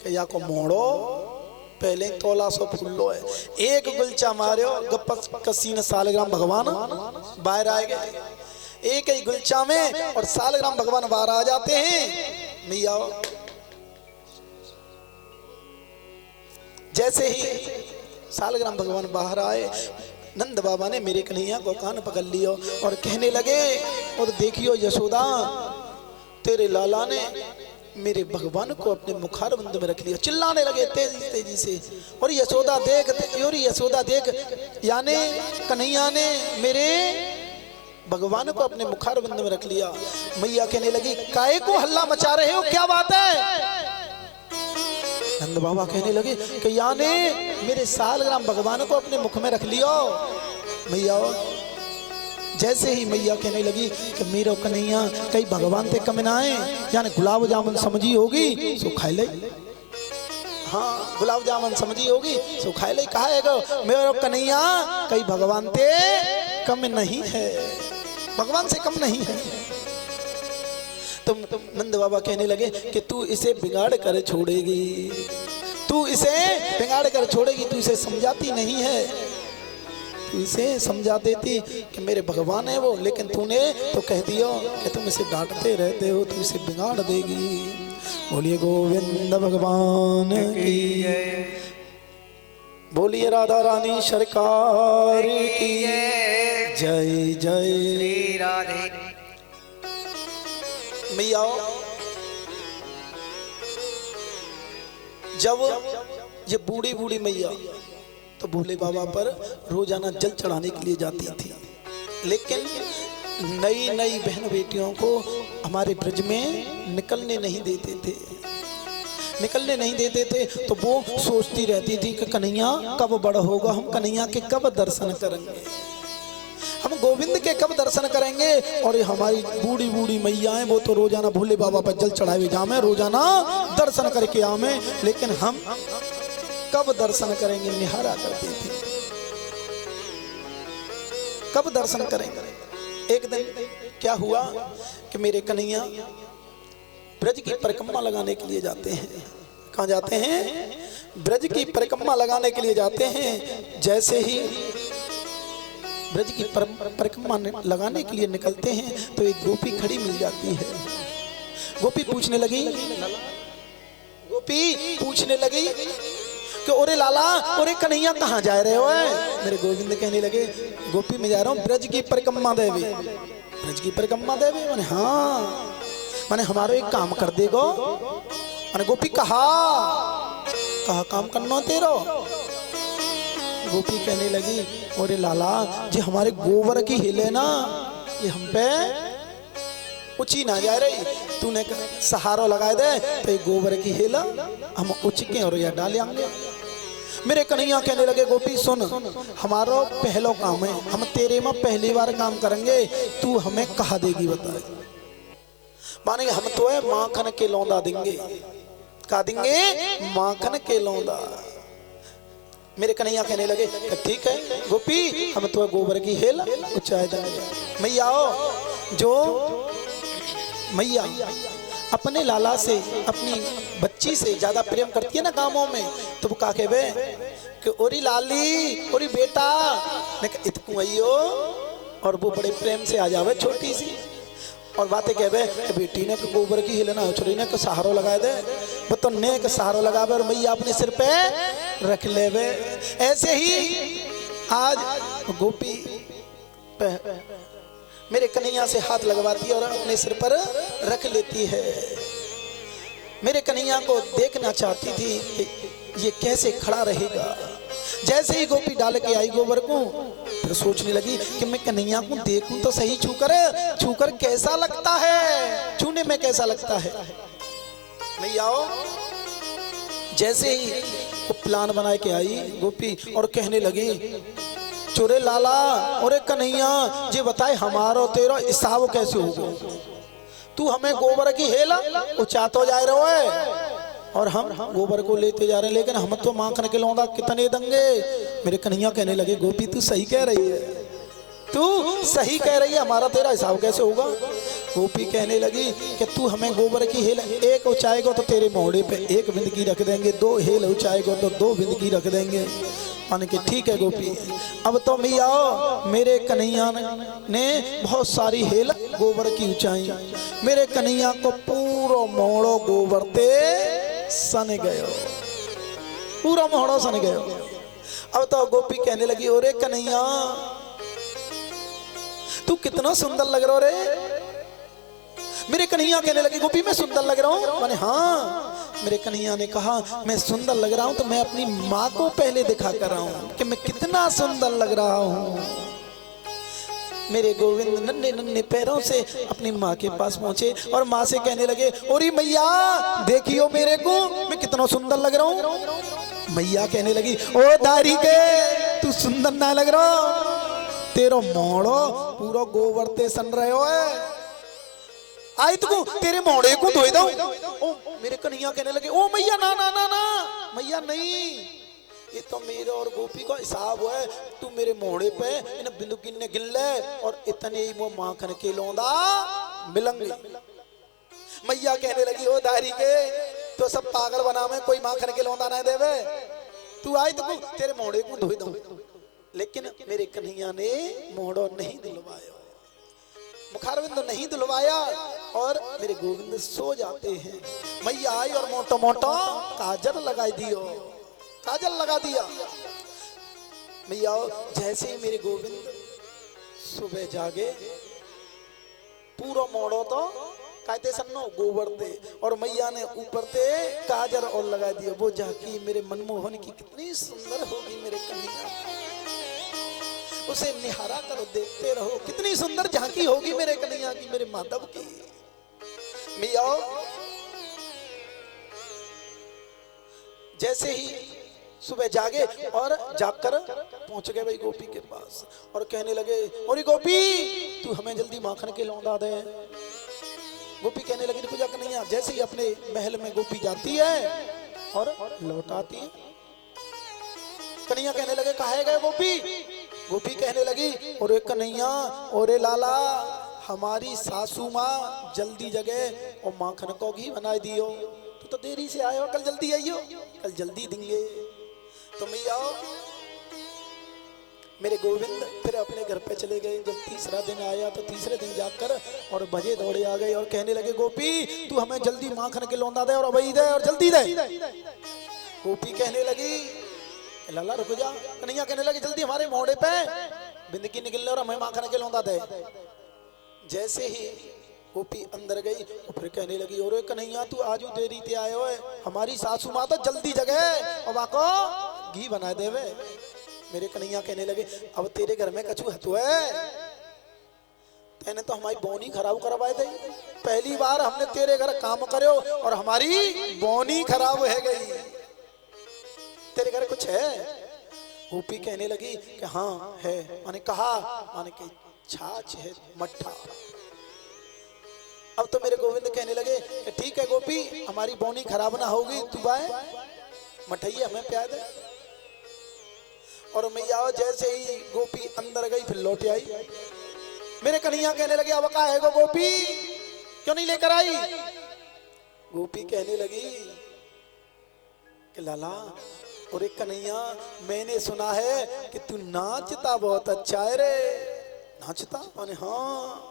कि या को मोड़ो पहले तोला सो फूलो है, एक गुलचा मारो गप्पस कसीन सालग्राम भगवान बाहर आए गए, एक ही गुलचा में और सालग्राम भगवान बाहर आ जाते हैं। मैया जैसे ही सालग्राम भगवान बाहर आए, नंद बाबा ने मेरे कन्हैया को कान पकड़ लियो और कहने लगे, और देखियो यशोदा तेरे लाला ने मेरे भगवान को अपने मुखारबंद में रख लिया। चिल्लाने लगे तेजी तेजी से, और यशोदा देख यानी कन्हैया ने मेरे भगवान को अपने मुखारबंद में रख लिया। मैया कहने लगी, काहे को हल्ला मचा रहे हो, क्या बात है? नंद बाबा कहने लगे कि यानी मेरे सालग्राम भगवान को अपने मुख में रख लियो। मैया जैसे ही मैया कहने लगी कि मेरे कन्हैया कई भगवान ते कम ना आए, यानी गुलाब जामुन समझी होगी सो खाए ले। हाँ गुलाब जामुन समझी होगी सो खाए ले। कहा है गो मेरे कन्हैया कई भगवान ते कम नहीं है, भगवान से कम नहीं है। तुम नंद बाबा कहने लगे कि तू इसे बिगाड़ कर छोड़ेगी, तू इसे बिगाड़ कर छोड़ेगी, तू इसे समझाती नहीं है, तू इसे समझा देती कि मेरे भगवान है वो, लेकिन तूने तो कह दियो कि तुम इसे डांटते रहते हो, तू इसे बिगाड़ देगी। बोलिए गोविंद भगवान की, बोलिए राधा रानी सरकार की जय जय राधे। मैया जब ये बूढ़ी बूढ़ी मैया तो भोले बाबा पर रोजाना जल चढ़ाने के लिए जाती थी, लेकिन नई नई बहन बेटियों को हमारे ब्रज में निकलने नहीं देते थे, तो वो सोचती रहती थी कि कन्हैया कब बड़ा होगा, हम कन्हैया के कब दर्शन करेंगे, हम गोविंद के कब दर्शन करेंगे। और ये हमारी बूढ़ी बूढ़ी मैया हैं, वो तो रोजाना भोले बाबा पर जल चढ़ावे जामे, रोजाना दर्शन करके आवे, लेकिन हम कब दर्शन करेंगे, निहारा करती थी कब दर्शन करेंगे। एक दिन क्या हुआ कि मेरे कन्हैया ब्रज की परिक्रमा लगाने के लिए जाते हैं। कहाँ जाते हैं? ब्रज की परिक्रमा लगाने के लिए जाते हैं। जैसे ही ब्रज की परिक्रमा लगाने के लिए निकलते हैं तो एक गोपी खड़ी मिल जाती है। गोपी पूछने लगी कि ओरे लाला, ओरे कन्हैया कहाँ जा रहे हो? मेरे गोविंद कहने लगे, गोपी मैं जा रहा हूँ ब्रज की परिक्रमा देवी। ब्रज की परिक्रमा देवी? मैंने हाँ, मैंने हमारा एक काम कर देगो। मैंने गोपी कहा काम करना तेरो? गोपी कहने लगी, ओरे लाला जी हमारे गोबर की हिले ना, ये हम पे ऊंची ना जा रही, तूने सहारा लगा दे तो ये गोबर की हिला हम उचके और या डालेंगे। मेरे कन्हैया कहने लगे, गोपी सुन, हमारा पहला काम है, हम तेरे में पहली बार काम करेंगे, तू हमें कहा देगी बता। माने हम तो है माखन के लौंदा देंगे। कहा देंगे? माखन के लौंदा। मेरे कन्हैया कहने लगे ठीक है गोपी, हम तो गोबर की हेल उचाए देंगे। मैया जो मैया अपने लाला से, अपनी बच्ची से ज्यादा प्रेम करती है ना कामों में, तो वो कहा के बे कि ओरी लाली, ओरी बेटा, इतकू आइयो, और वो बड़े प्रेम से आ जावे छोटी सी और बातें कहवे कि बेटी ने गोबर की हिलना, छोरी ने सहारो लगा दे, वो तो ने सहारो लगावे और मैया अपने सिर पे रख लेवे। ऐसे ही आज गोपी मेरे कन्हैया से हाथ लगवाती है और अपने सिर पर रख लेती है। मेरे कन्हैया को देखना चाहती थी कि ये कैसे खड़ा रहेगा। जैसे ही गोपी डाल के आई गोबर को, फिर सोचने लगी कि मैं कन्हैया को देखूं तो सही, छूकर कैसा लगता है, छूने में कैसा लगता है। मैया जैसे ही वो प्लान बना के आई गोपी और कहने लगी, चोरे लाला और कन्हैया जी बताए हमारो तेरा हिसाब कैसे होगा? तू हमें गोबर की हेला उचातो जा रहे है और हम गोबर को लेते जा रहे हैं, लेकिन हम तो माखन के लौंदा कितने देंगे? मेरे कन्हैया कहने लगे, गोपी तू सही कह रही है, तू सही कह रही है, हमारा तेरा हिसाब कैसे होगा? गोपी कहने लगी कि तू हमें गोबर की हेल एक ऊंचाएगा तो तेरे मोहड़े पे एक बिंदगी रख देंगे, 2 हेल ऊंचाएगा तो 2 बिंदगी रख देंगे। मान के ठीक है गोपी। अब तो मैं आओ, मेरे कन्हैया ने बहुत सारी हेल गोबर की ऊंचाई, मेरे कन्हैया को पूरा मोड़ो गोबर ते सन गयो, पूरा मोड़ो सन गयो। अब तो गोपी कहने लगी, ओरे कन्हैया तू कितना सुंदर लग रहा रे। मेरे कन्हैया कहने लगे, गोपी मैं सुंदर लग रहा हूँ? मैंने हाँ। मेरे कन्हैया ने कहा मैं सुंदर लग रहा हूँ तो मैं अपनी माँ को पहले दिखा कर रहा हूँ कि मैं कितना सुंदर लग रहा हूँ। मेरे गोविंद नन्हे नन्हे पैरों से अपनी माँ के पास पहुंचे और माँ से कहने लगे, ओरी मैया देखियो मेरे को मैं कितना सुंदर लग रहा हूँ। मैया कहने लगी, ओ दारी के तू सुंदर ना लग रहा, तेरो मोड़ो पूरा गोबर ते सन रहे हो है। आई तो तेरे मोड़े को धोई दो। ओ मेरे कन्हैया कहने लगे, ओ मैया ना ना ना ना मैया नहीं, ये तो मेरे और गोपी का हिसाब है। तू मेरे मोड़े पे इन बिंदु गिनने गिन ले और इतने ही वो माखन के लौंदा मिलेंगे। मैया कहने लगी, ओ दारी के तो सब पागल बना में कोई माखन के लौंदा ना देवे, तू आई तो तेरे मोड़े को धोई दो। लेकिन मेरे कन्हैया ने मोड़ो नहीं दिलवाया, मुखारविंद नहीं दिलवाया और मेरे गोविंद सो जाते हैं। मैया आई और मोटा मोटा काजल लगा दियो, काजल लगा दिया। मैया जैसे ही मेरे गोविंद सुबह जागे पूरा मोड़ो तो कहते सन्नो गोबर थे और मैया ने ऊपर थे काजल और लगा दिया। वो जाकी मेरे मनमोहन की कितनी सुंदर होगी मेरे कन्हैया, उसे निहारा करो देखते रहो, कितनी सुंदर झांकी होगी मेरे कन्हैया की, मेरे माधव की। मैया जैसे ही सुबह जागे और जाकर पहुंच गए भाई गोपी के पास और कहने लगे, और गोपी तू हमें जल्दी माखन के लौंदा दे। गोपी कहने लगी, पूजा कन्हैया। जैसे ही अपने महल में गोपी जाती है और लौटाती है, कन्हैया कहने लगे, कहाँ गए गोपी? गोपी कहने लगी, ओरे कन्हैया ओरे लाला हमारी सासू माँ जल्दी जगह और माखन को घी बना दियो, तो देरी से आयो, कल जल्दी आइयो, कल जल्दी देंगे। तो मैया मेरे गोविंद फिर अपने घर पे चले गए। जब तीसरा दिन आया तो तीसरे दिन जाकर और बजे दौड़े आ गए और कहने लगे, गोपी तू हमें जल्दी माखन के लौंदा दे और अबई दे और जल्दी दे। गोपी कहने लगी, लाला रुक जा। कन्हैया कहने लगे, जल्दी हमारे मोड़े पे बिंदगी निकलने और हमें माखन के लौंदा दे। जैसे ही गोपी अंदर गई और फिर कहने लगी, और कन्हैया तू आज देरी ते आयो है, हमारी सासू माँ तो जल्दी जगह और बाको घी बना देवे। मेरे कन्हैया कहने लगे, अब तेरे घर में कछु हतु है, तेने तो हमारी बोनी खराब करवाए थे। पहली बार हमने तेरे घर काम करो और हमारी बोनी खराब है गई, तेरे घर कुछ है? गोपी कहने लगी कि हाँ है। मैंने कहा, माने कि छाछ है, मट्ठा। अब तो मेरे गोविंद कहने लगे कि ठीक है गोपी हमारी बोनी खराब ना होगी, तू बाय मठैया हमें प्यार दे। और मैया जैसे ही गोपी अंदर गई फिर लौट आई। मेरे कन्हैया कहने लगे, अब का है गोपी क्यों नहीं लेकर आई? गोपी कहने लगी कि लाला और एक कन्हैया मैंने सुना है कि तू नाचता बहुत अच्छा है रे। नाचता? माने हाँ,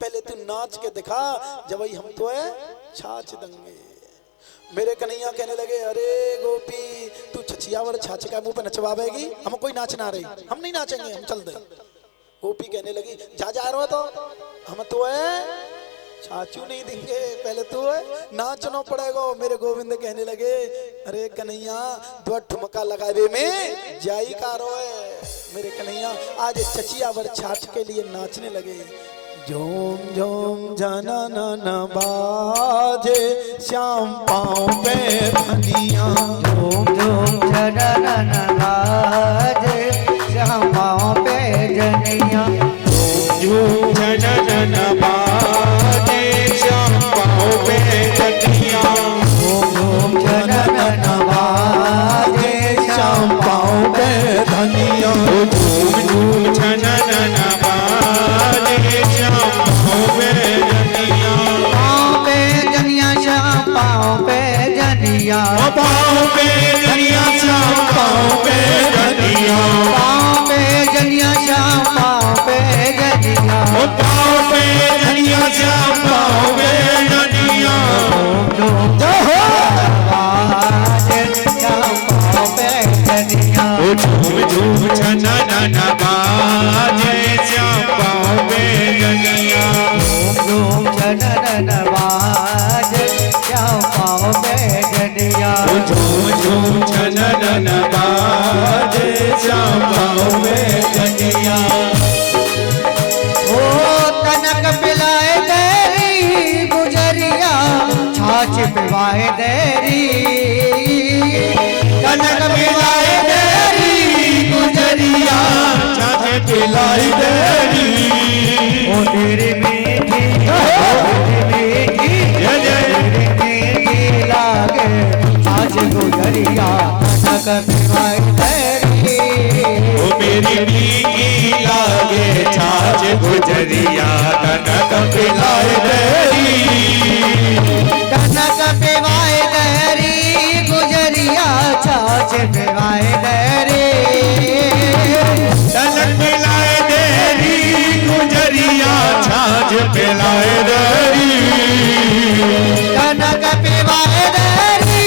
पहले तू नाच के दिखा, जब हम तो है छाछ देंगे। मेरे कन्हैया कहने लगे, अरे गोपी तू छछियावर छाछ का मुंह पे नचवावेगी, हम कोई नाचना रही, हम नहीं नाचेंगे, हम चल दे। गोपी कहने लगी, जा जा रहा तो हम तो है छाछू नहीं देंगे, पहले तो है नाचना पड़ेगा। मेरे गोविंद कहने लगे, अरे कन्हैया दो ठुमका लगावे में जाई कारो है। मेरे कन्हैया आज छछियावर छाछ के लिए नाचने लगे। झूम झूम जाना ना बाजे श्याम पाँव पे धनिया, झूम झूम जाना ना बाजे श्याम पाँव पे धनिया, झूम जाना ना बाजे श्याम पाँव पे धनिया, झूम झूम जाना ना बाजे श्याम पाँव पे धनिया, झूम झूम जाना ना पाँव पे जनिया श्याम पाँव पे जनिया पाँव पे जनिया श्याम पाँव पे जनिया ओ पाँव पे जनिया श्याम पाँव पे जनिया झूम आवाज श्याम पाँव पे जनिया ओ झूम झूम छनन बाजे श्याम पाँव पे जनिया झूम छनन बाज श्याम पाँव पे जनिया ओ झूम झूम छनन बाजे श्याम पाँव पे जनिया ओ कनक पिलाए तेरी गुजरिया छाछ पिवाए तेरी कनक पिलाए तेरी गुजरिया छाछ पिलाई देरी ओ तेरी मीठी जय जय मीठी लागे छाछ गुजरिया कनक पिवाए तेरी ओ मेरी मीठी लागे छाछ गुजरिया कनक पिलाई देरी कनक पिवाए तेरी गुजरिया छाछ पिवाए तेरी कनक पिलाई देरी गुजरिया छाछ पिलाई देरी कनक पिवाए तेरी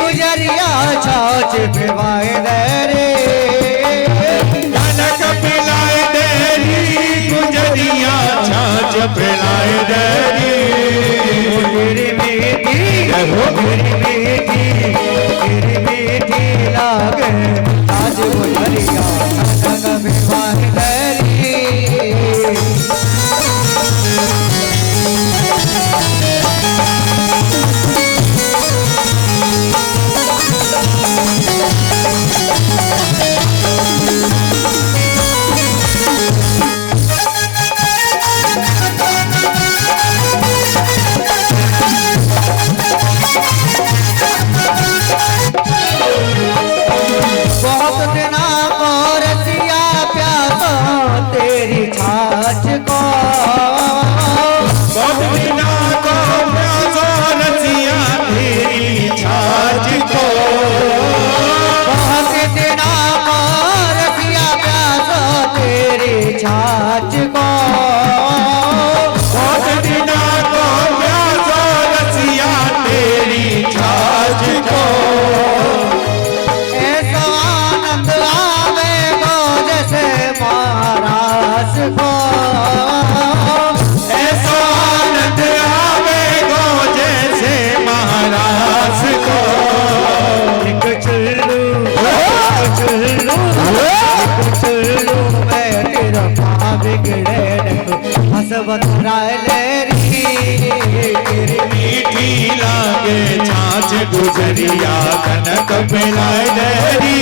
गुजरिया छाछ पिवाए तेरी कनक पिलाई देरी गुजरिया छाछ पिलाई देरी तेरी मीठी तेरी मीठी लागे आज गुजरिया कनक पिवाए तेरी बहुत दिना को रसिया प्यासा तेरी छाछ को बहुत दिना को प्यासा रसिया तेरी छाछ को बहुत दिना को रसिया प्यासा तेरी छाछ को बहुत दिना को प्यासा रसिया तेरी छाछ को ऐसा आनंद आवे गो जैसे महाराज को ऐसा आनंद आवे गो जैसे महाराज को एक चुल्लू मैं तेरा माँ बिगड़े हसबत राय लेरी तेरी मीठी लागे छाछ गुजरिया कनक पिलाए देरी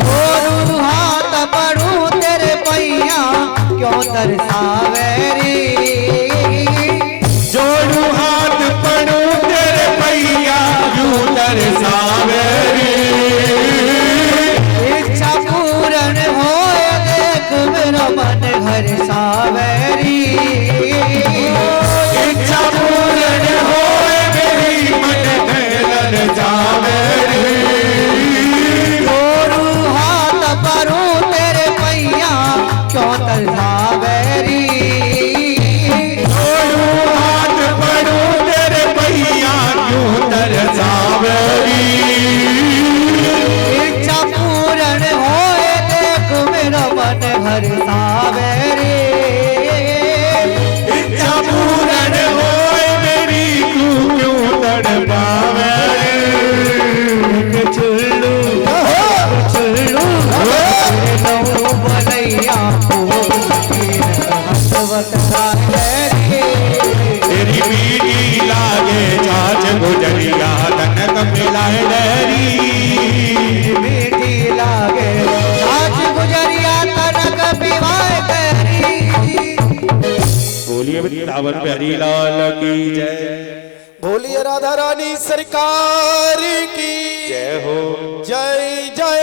छोरू हाथ पड़ू तेरे पैया क्यों तरसावेरी जोड़ू हाथ पड़ू तेरे पैया यूं तरसावेरी इच्छा पूर्ण होए देख मेरा मन हर सावेरी इच्छा पूर्ण होए मेरी मन मेलन जावेरी छोरू हाथ पड़ू तेरे पैया क्यों तरसावेरी जोड़ू हाथ पड़ू तेरे पैया यूं तरसावेरी इच्छा पूर्ण होए देख मेरा मन हर सावेरी इच्छा पूर्ण होए मेरी तू क्यों तड़पावेरी चुल्लू चुल्लू नौ बनैया हसवत तेरी मीठी लागे छाछ गुजरिया कनक पिलाए देरी मीठी लागे आज गुजरिया कनक पिवाए तेरी बोलिए वृंदावन बिहारी लाल की जय बोलिए राधा रानी सरकार की जय हो जय जय।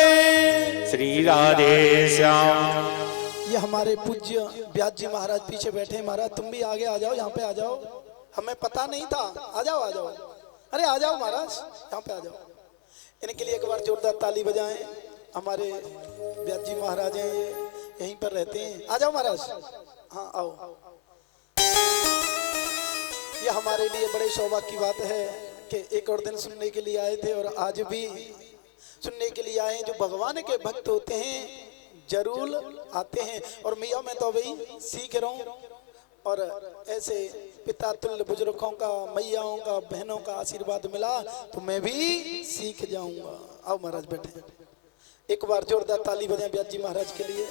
श्री राधे श्याम। ये हमारे पूज्य व्यास जी महाराज पीछे बैठे हैं। महाराज तुम भी आगे आ जाओ, यहाँ पे आ जाओ, हमें पता नहीं था। आ जाओ आ जाओ, अरे आ जाओ महाराज, यहाँ पे आ जाओ। इनके लिए एक बार जोरदार ताली बजाएं। हमारे व्यास जी महाराज हैं, ये यहीं पर रहते हैं। आ जाओ महाराज, हाँ आओ। ये हमारे लिए बड़े सौभाग्य की बात है कि एक और दिन सुनने के लिए आए थे और आज भी सुनने के लिए आए हैं। जो भगवान के भक्त होते हैं जरूर आते हैं। और मियाँ मैं तो अभी सीख रहा हूँ और ऐसे पिता तुल्य बुजुर्गों का, मैयाओं का, बहनों का आशीर्वाद मिला तो मैं भी सीख जाऊंगा। आओ महाराज बैठे। एक बार जोरदार ताली बजाएं व्यास जी महाराज के लिए।